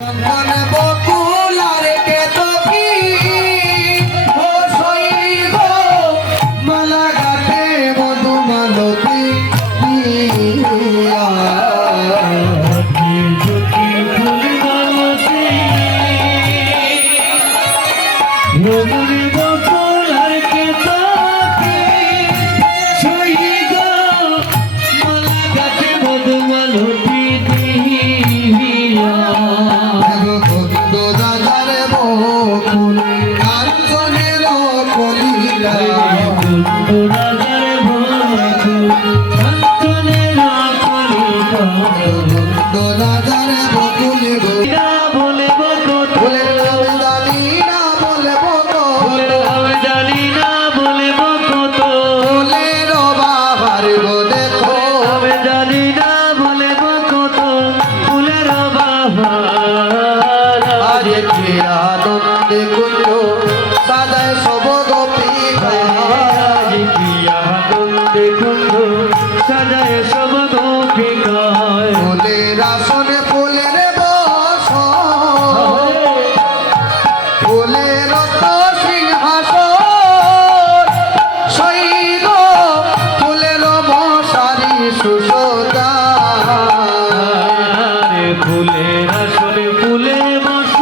मन बकुल के तो की हो सोई गो माला गाते मधुमालती সাদায় সব সাজায় সব গোপিকায় ফুলের আসনে ফুলের বস ফুলের তো সিংহাসন সৈব ফুলের মশারি সুসদা ফুলের আসনে ফুলে বস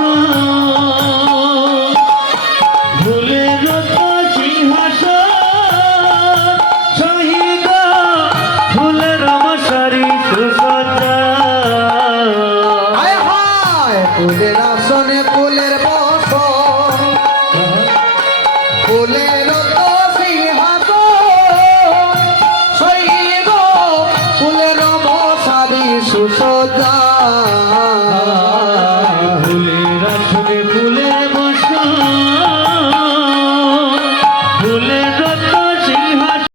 ফুলের তো সিংহাসন সহিত ফুলের মশারি সুসজ্জা হায় হায় ফুলের আসনে ফুলের বস ফুলের তো সিংহাসন সৈব ফুলের মশারি সুসদা ফুলের আসনে ফুল